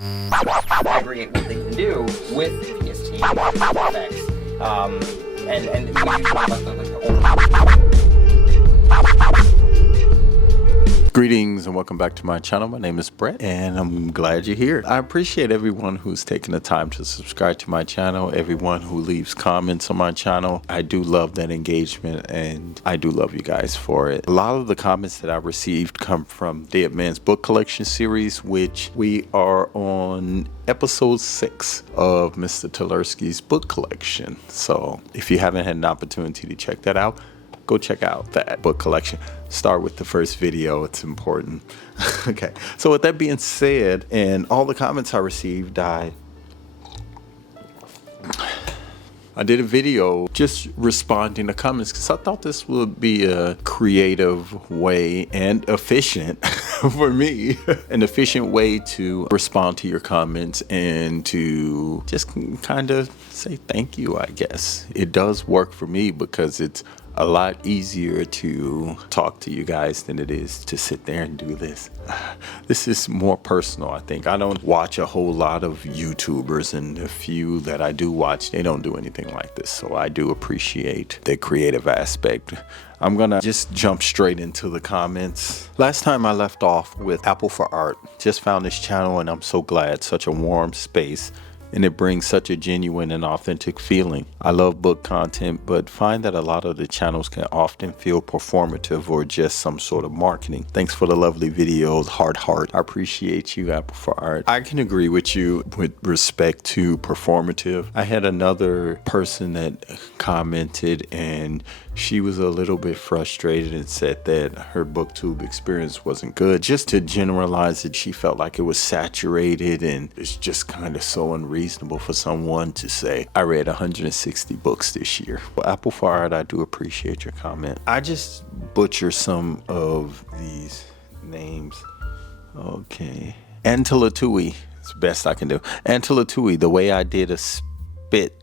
aggregate what they can do with PST effects. And we talk about Greetings and welcome back to my channel. My name is Brett and I'm glad you're here. I appreciate everyone who's taken the time to subscribe to my channel, everyone who leaves comments on my channel. I do love that engagement and I do love you guys for it. A lot of the comments that I received come from Dead Man's book collection series, which we are on episode 6 of Mr. Tulersky's book collection. So if you haven't had an opportunity to check that out, go check out that book collection. Start with the first video, it's important. Okay, so with that being said, and all the comments I received, I did a video just responding to comments because I thought this would be a creative way and efficient for me, an efficient way to respond to your comments and to just kind of say thank you, I guess. It does work for me because it's a lot easier to talk to you guys than it is to sit there and do this. This is more personal, I think. I don't watch a whole lot of YouTubers, and the few that I do watch, they don't do anything like this. So I do appreciate the creative aspect. I'm gonna just jump straight into the comments. Last time I left off with Apple for Art. Just found this channel and I'm so glad. Such a warm space. And it brings such a genuine and authentic feeling. I love book content, but find that a lot of the channels can often feel performative or just some sort of marketing. Thanks for the lovely videos, heart. I appreciate you, Apple for Art. I can agree with you with respect to performative. I had another person that commented and she was a little bit frustrated and said that her booktube experience wasn't good. Just to generalize it, she felt like it was saturated and it's just kind of so unreasonable for someone to say, I read 160 books this year. Well, Apple for Art, I do appreciate your comment. I just butcher some of these names. Okay. Antilatui, it's the best I can do. Antilatui, the way I did a spit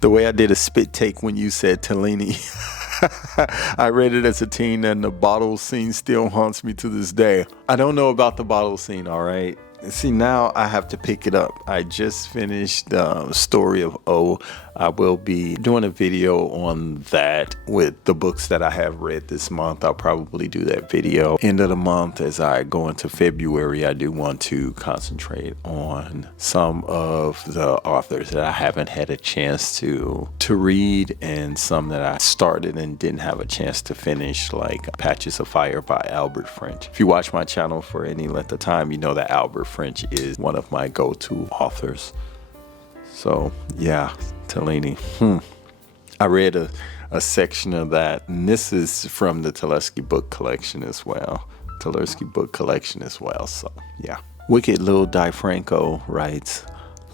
the way I did a spit take when you said Tellini. I read it as a teen and the bottle scene still haunts me to this day. I don't know about the bottle scene, all right? See, now I have to pick it up. I just finished the story of O. I will be doing a video on that with the books that I have read this month. I'll probably do that video end of the month. As I go into February, I do want to concentrate on some of the authors that I haven't had a chance to read and some that I started and didn't have a chance to finish, like Patches of Fire by Albert French. If you watch my channel for any length of time, you know that Albert French is one of my go-to authors. So yeah, Tellini. I read a section of that, and this is from the Tulersky book collection as well. Tulersky book collection as well, so yeah. Wicked Lil DiFranco writes,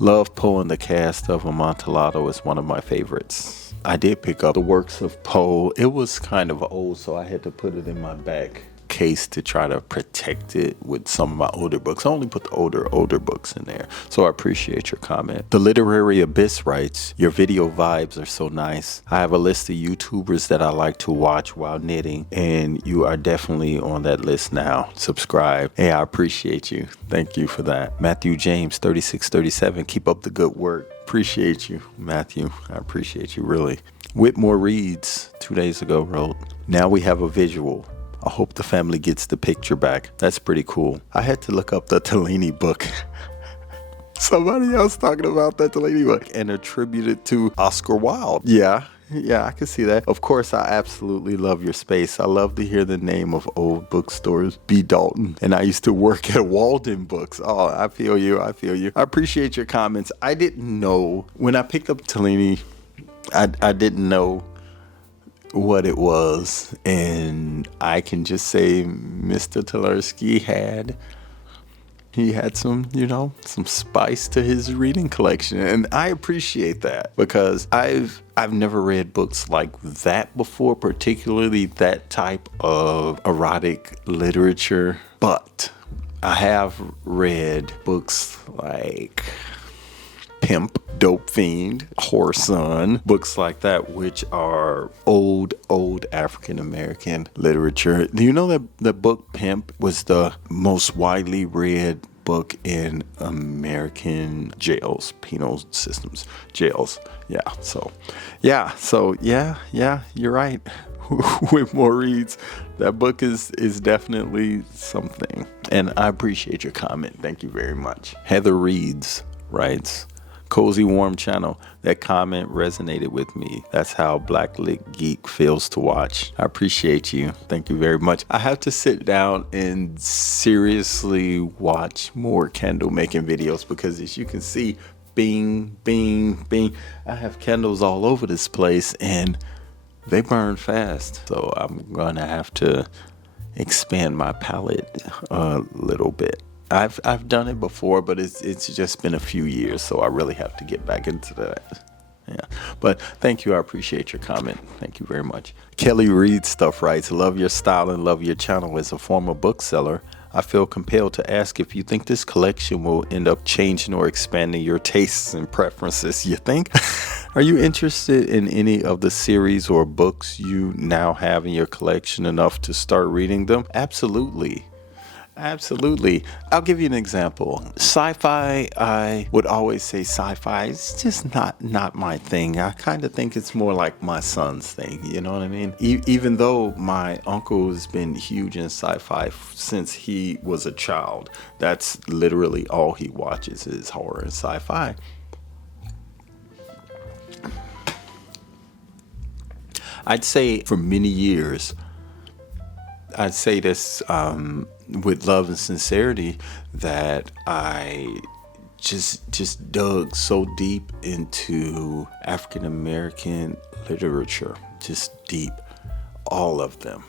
love Poe and the cast of Amontillado is one of my favorites. I did pick up the works of Poe. It was kind of old, so I had to put it in my back case to try to protect it with some of my older books. I only put the older books in there, so I appreciate your comment. The Literary Abyss writes, your video vibes are so nice. I have a list of YouTubers that I like to watch while knitting, and you are definitely on that list now. Subscribe. Hey, I appreciate you. Thank you for that. Matthew James 3637, keep up the good work. Appreciate you, Matthew. I appreciate you, really. Whitmore Reads 2 days ago wrote, now we have a visual. I hope the family gets the picture back. That's pretty cool. I had to look up the Tellini book. Somebody else talking about that Tellini book and attribute it to Oscar Wilde. Yeah, I can see that. Of course, I absolutely love your space. I love to hear the name of old bookstores, B. Dalton. And I used to work at Walden Books. Oh, I feel you. I appreciate your comments. I didn't know, when I picked up Tellini, I didn't know what it was, and I can just say Mr. Tulersky had some, some spice to his reading collection, and I appreciate that because I've never read books like that before, particularly that type of erotic literature, but I have read books like Pimp, Dope Fiend, Whoreson, books like that, which are old African American literature. Do you know that the book Pimp was the most widely read book in American jails, penal systems, jails. Yeah, you're right. With more reads, that book is definitely something. And I appreciate your comment. Thank you very much. Heather Reads writes, cozy warm channel. That comment resonated with me. That's how Black Lit Geek feels to watch. I appreciate you. Thank you very much. I have to sit down and seriously watch more candle making videos because, as you can see, bing, bing, bing, I have candles all over this place and they burn fast. So I'm gonna have to expand my palette a little bit. I've done it before, but it's just been a few years, so I really have to get back into that. Yeah, but thank you. I appreciate your comment. Thank you very much. Kelly Reed Stuff writes, love your style and love your channel. As a former bookseller, I feel compelled to ask if you think this collection will end up changing or expanding your tastes and preferences. You think? Are you interested in any of the series or books you now have in your collection enough to start reading them? Absolutely. Absolutely. I'll give you an example. Sci-fi, I would always say sci-fi is just not my thing. I kind of think it's more like my son's thing. You know what I mean? Even though my uncle has been huge in sci-fi since he was a child, that's literally all he watches is horror and sci-fi. I'd say for many years, I'd say this with love and sincerity, that I just dug so deep into African American literature, just deep, all of them,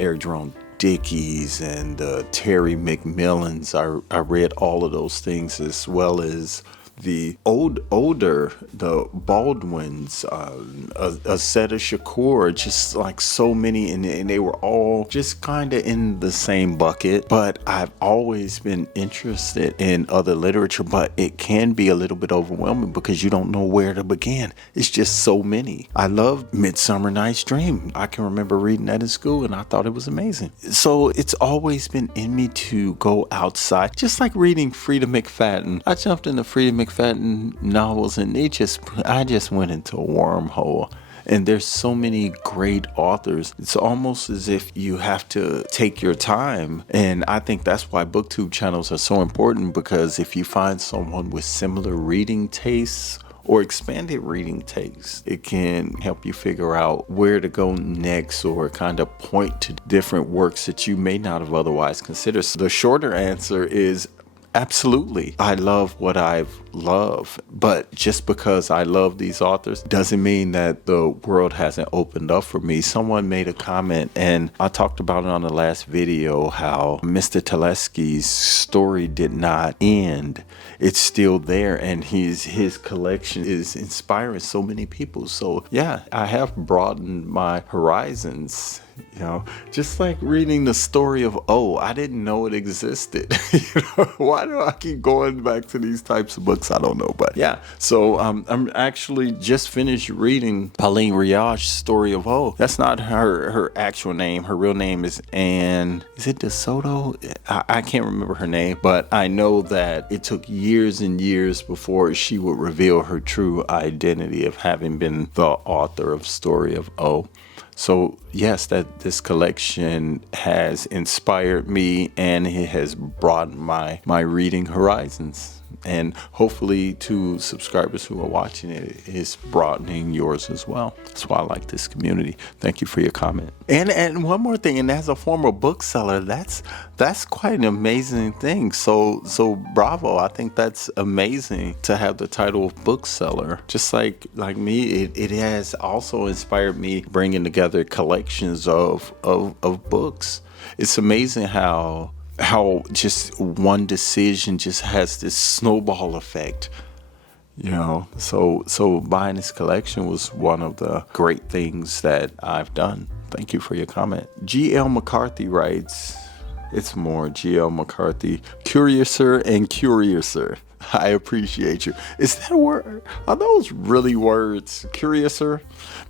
Eric Jerome Dickey's and Terry McMillan's. I read all of those things, as well as the older, the Baldwins, Aseta Shakur, just like so many, and they were all just kind of in the same bucket. But I've always been interested in other literature, but it can be a little bit overwhelming because you don't know where to begin. It's just so many. I love Midsummer Night's Dream. I can remember reading that in school and I thought it was amazing. So it's always been in me to go outside, just like reading Frida McFadden. I jumped into Frida McFadden novels and I just went into a wormhole. And there's so many great authors. It's almost as if you have to take your time. And I think that's why booktube channels are so important, because if you find someone with similar reading tastes or expanded reading tastes, it can help you figure out where to go next, or kind of point to different works that you may not have otherwise considered. So the shorter answer is absolutely. I love what I've loved, but just because I love these authors doesn't mean that the world hasn't opened up for me. Someone made a comment, and I talked about it on the last video, how Mr. Telesky's story did not end. It's still there, and his collection is inspiring so many people. So yeah, I have broadened my horizons. You know, just like reading the story of O, I didn't know it existed. Why do I keep going back to these types of books? I don't know, but yeah. So I'm actually just finished reading Pauline Riage's story of O. That's not her actual name. Her real name is Anne. Is it DeSoto? I can't remember her name, but I know that it took years and years before she would reveal her true identity of having been the author of Story of O. So yes, that this collection has inspired me, and it has broadened my reading horizons. And hopefully to subscribers who are watching it, is broadening yours as well. That's why I like this community. Thank you for your comment. And one more thing, and as a former bookseller, that's quite an amazing thing. So bravo. I think that's amazing to have the title of bookseller. Just like me, it has also inspired me bringing together collections of books. It's amazing how just one decision just has this snowball effect, you know. So buying this collection was one of the great things that I've done. Thank you for your comment. G.L. McCarthy writes, It's more G.L. McCarthy. Curiouser and curiouser. I appreciate you. Is that a word? Are those really words? Curiouser?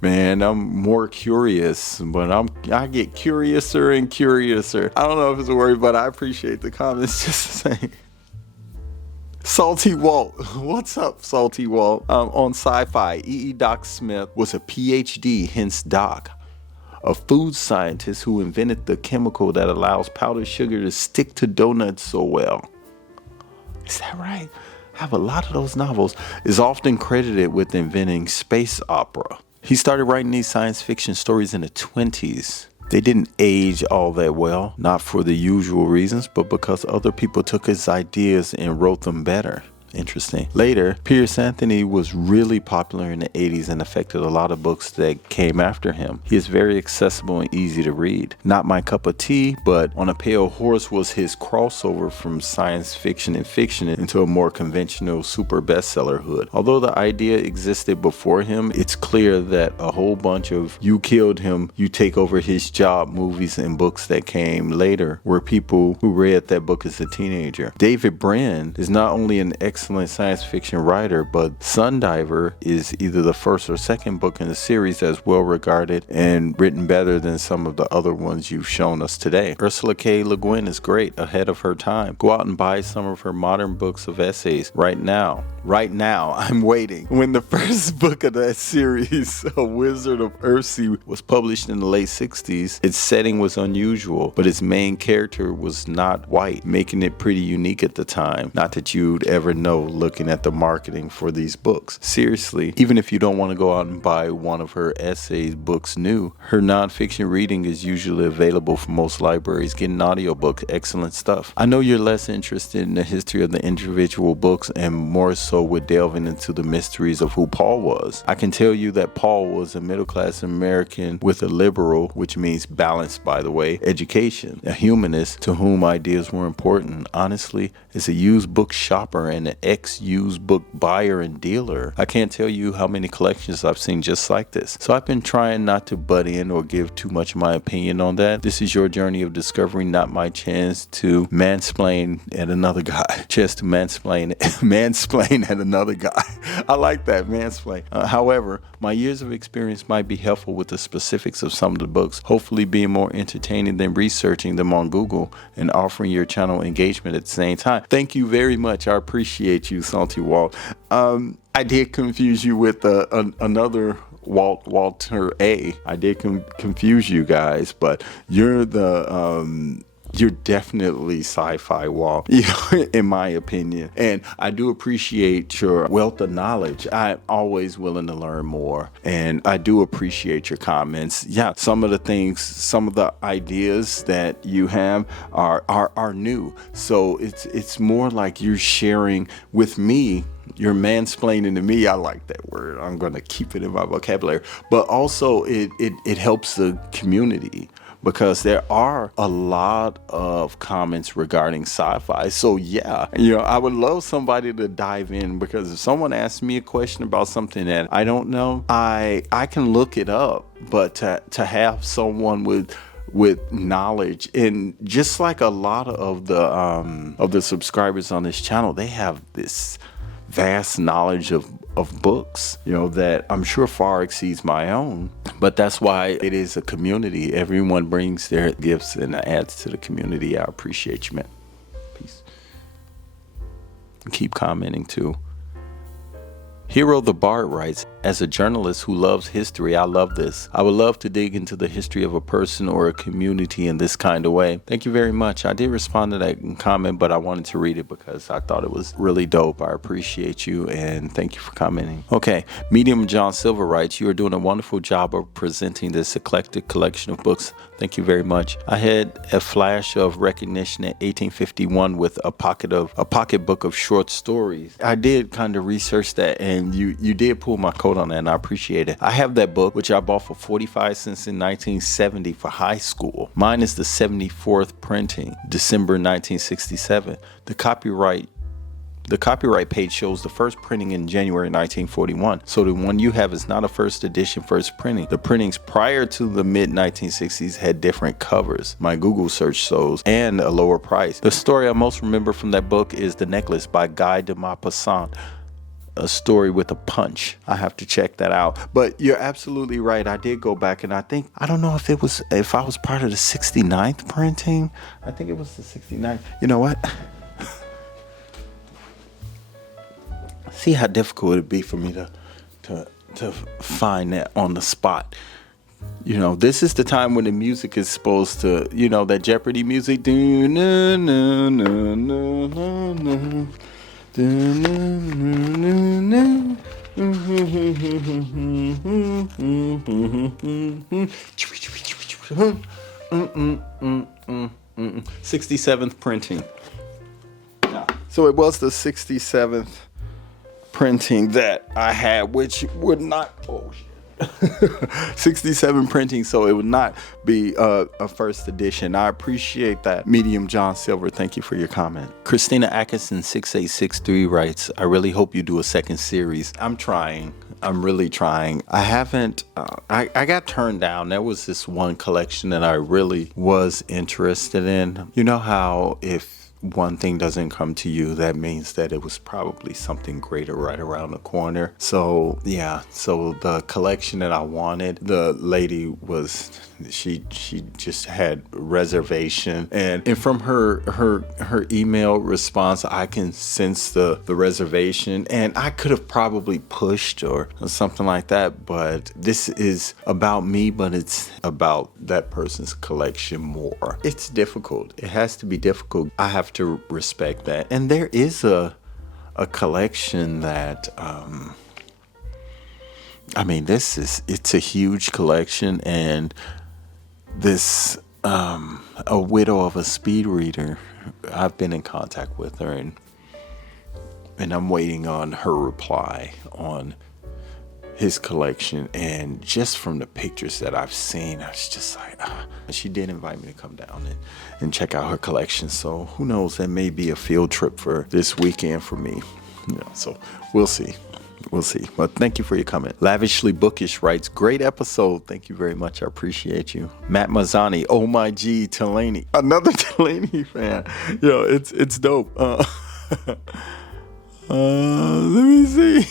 Man, I'm more curious, but I get curiouser and curiouser. I don't know if it's a word, but I appreciate the comments just the same. Salty Walt. What's up, Salty Walt? On sci-fi, E.E. Doc Smith was a PhD, hence Doc, a food scientist who invented the chemical that allows powdered sugar to stick to donuts so well. Is that right? I have a lot of those novels. Is often credited with inventing space opera. He started writing these science fiction stories in the 20s. They didn't age all that well, not for the usual reasons, but because other people took his ideas and wrote them better. Interesting. Later, Piers Anthony was really popular in the 80s and affected a lot of books that came after him. He is very accessible and easy to read. Not my cup of tea, but On a Pale Horse was his crossover from science fiction and fiction into a more conventional super bestsellerhood. Although the idea existed before him, it's clear that a whole bunch of you killed him, you take over his job movies and books that came later were people who read that book as a teenager. David Brin is not only an excellent science fiction writer, but Sundiver is either the first or second book in the series that's well regarded and written better than some of the other ones you've shown us today. Ursula K. Le Guin is great, ahead of her time. Go out and buy some of her modern books of essays right now. Right now, I'm waiting. When the first book of that series, A Wizard of Earthsea, was published in the late 60s, its setting was unusual, but its main character was not white, making it pretty unique at the time. Not that you'd ever know looking at the marketing for these books. Seriously, even if you don't want to go out and buy one of her essays books new, her nonfiction reading is usually available for most libraries. Get an audiobook, excellent stuff. I know you're less interested in the history of the individual books and more so with delving into the mysteries of who Paul was. I can tell you that Paul was a middle-class American with a liberal, which means balanced by the way, education, a humanist to whom ideas were important. Honestly, as a used book shopper and an ex-used book buyer and dealer, I can't tell you how many collections I've seen just like this. So I've been trying not to butt in or give too much of my opinion on that. This is your journey of discovery, not my chance to mansplain at another guy. Chance to mansplain at another guy. I like that, mansplain. However, my years of experience might be helpful with the specifics of some of the books, hopefully being more entertaining than researching them on Google and offering your channel engagement at the same time. Thank you very much. I appreciate you, Salty Walt. I did confuse you with another Walter A. I did confuse you guys, but you're you're definitely sci-fi Walt, in my opinion. And I do appreciate your wealth of knowledge. I'm always willing to learn more. And I do appreciate your comments. Yeah, some of the ideas that you have are new. So it's more like you're sharing with me. You're mansplaining to me. I like that word. I'm going to keep it in my vocabulary. But also it helps the community, because there are a lot of comments regarding sci-fi. So yeah, I would love somebody to dive in, because if someone asks me a question about something that I don't know, I can look it up. But to have someone with knowledge, and just like a lot of the subscribers on this channel, they have this vast knowledge of books, that I'm sure far exceeds my own. But that's why it is a community. Everyone brings their gifts and adds to the community. I appreciate you, man. Peace. And keep commenting too. Hero the Bard writes, as a journalist who loves history, I love this. I would love to dig into the history of a person or a community in this kind of way. Thank you very much. I did respond to that comment, but I wanted to read it because I thought it was really dope. I appreciate you and thank you for commenting. Okay, Medium John Silver writes, you are doing a wonderful job of presenting this eclectic collection of books. Thank you very much. I had a flash of recognition in 1851 with a pocketbook of short stories. I did kind of research that, and you did pull my coat on that, and I appreciate it. I have that book, which I bought for 45 cents in 1970 for high school. Mine is the 74th printing, December 1967. The copyright The copyright page shows the first printing in January 1941. So the one you have is not a first edition, first printing. The printings prior to the mid 1960s had different covers. My Google search shows, and a lower price. The story I most remember from that book is The Necklace by Guy de Maupassant. A story with a punch. I have to check that out. But you're absolutely right. I did go back, and I don't know if I was part of the 69th printing. I think it was the 69th. You know what? See how difficult it'd be for me to find that on the spot. You know, this is the time when the music is supposed to, you know, that Jeopardy music. 67th printing. So it was the 67th printing that I had, which would not 67 printing, so it would not be a first edition. I appreciate that. Medium John Silver, thank you for your comment. Christina Atkinson 6863 writes, I really hope you do a second series. I'm trying. I'm really trying. I haven't, I got turned down. There was this one collection that I really was interested in. You know how if one thing doesn't come to you, that means that it was probably something greater right around the corner. So yeah, so the collection that I wanted, the lady was, she just had reservation, and from her email response, I can sense the reservation, and I could have probably pushed or something like that, but this is about me, but it's about that person's collection more. It's difficult. It has to be difficult. I have to respect that. And there is a collection that I mean, it's a huge collection, and this a widow of a speed reader, I've been in contact with her, and I'm waiting on her reply on his collection. And just from the pictures that I've seen, I was just like, she did invite me to come down and check out her collection. So who knows, that may be a field trip for this weekend for me. You know, so we'll see. We'll see. But thank you for your comment. Lavishly Bookish writes, great episode. Thank you very much. I appreciate you. Matt Mazzani, oh my G, Delaney. Another Delaney fan. Yo, it's dope. Let me see.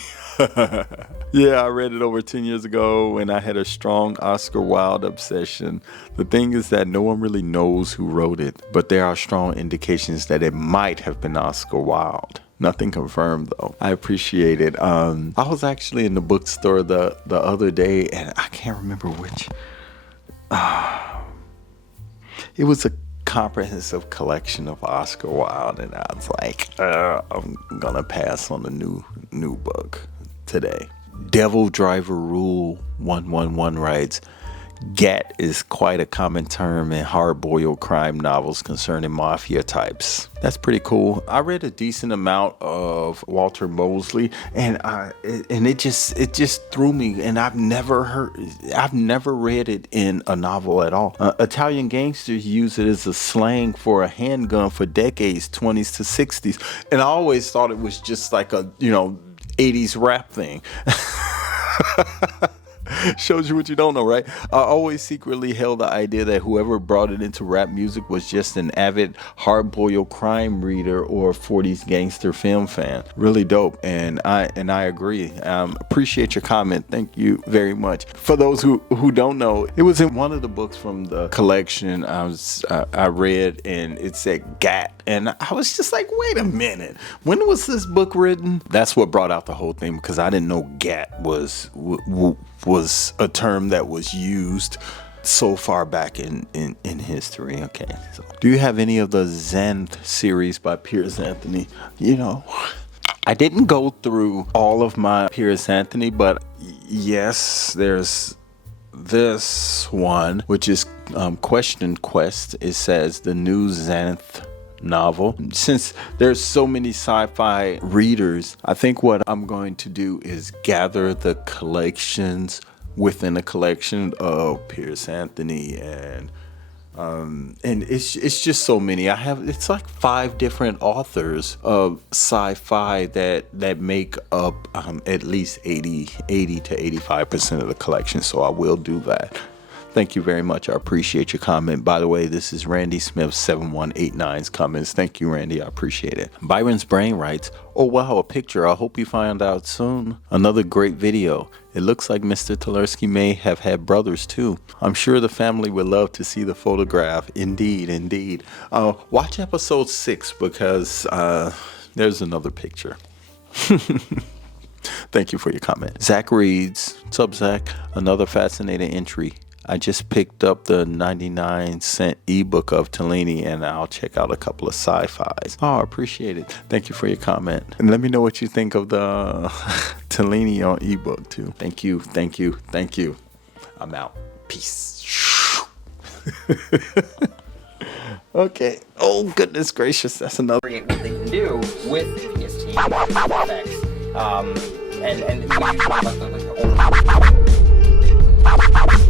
Yeah, I read it over 10 years ago, and I had a strong Oscar Wilde obsession. The thing is that no one really knows who wrote it, but there are strong indications that it might have been Oscar Wilde. Nothing confirmed, though. I appreciate it. I was actually in the bookstore the other day, and I can't remember which. It was a comprehensive collection of Oscar Wilde, and I was like, I'm gonna pass on the new book today. Devil Driver Rule 111 writes, Gat is quite a common term in hard-boiled crime novels concerning mafia types. That's pretty cool. I read a decent amount of Walter Mosley, and it just threw me. And I've never read it in a novel at all. Italian gangsters use it as a slang for a handgun for decades, 20s to 60s, and I always thought it was just like a 80s rap thing. Shows you what you don't know, right? I always secretly held the idea that whoever brought it into rap music was just an avid hard-boiled crime reader or 40s gangster film fan. Really dope, and I agree. Appreciate your comment. Thank you very much. For those who don't know, it was in one of the books from the collection I read, and it said Gat, and I was just like, wait a minute, when was this book written? That's what brought out the whole thing, because I didn't know Gat was a term that was used so far back in history. Okay, so do you have any of the Xanth series by Piers Anthony? I didn't go through all of my Piers Anthony, but yes, there's this one, which is Question Quest. It says the new Xanth novel. Since there's so many sci-fi readers, I think what I'm going to do is gather the collections within a collection of Piers Anthony and And it's just so many. It's like 5 different authors of sci-fi that make up at least 80 to 85% of the collection. So I will do that. Thank you very much. I appreciate your comment. By the way, this is Randy Smith 7189's comments. Thank you, Randy. I appreciate it. Byron's Brain writes, "Oh wow, a picture. I hope you find out soon. Another great video. It looks like Mr. Tulersky may have had brothers too. I'm sure the family would love to see the photograph. Indeed, indeed. Watch episode 6 because there's another picture." Thank you for your comment. Zach reads, "What's up, Zach? Another fascinating entry. I just picked up the 99-cent ebook of Tellini, and I'll check out a couple of sci-fis." Oh, I appreciate it. Thank you for your comment. And let me know what you think of the Tellini on ebook too. Thank you, thank you, thank you. I'm out. Peace. Okay. Oh, goodness gracious. That's another. What they can do with PST effects. And we usually like the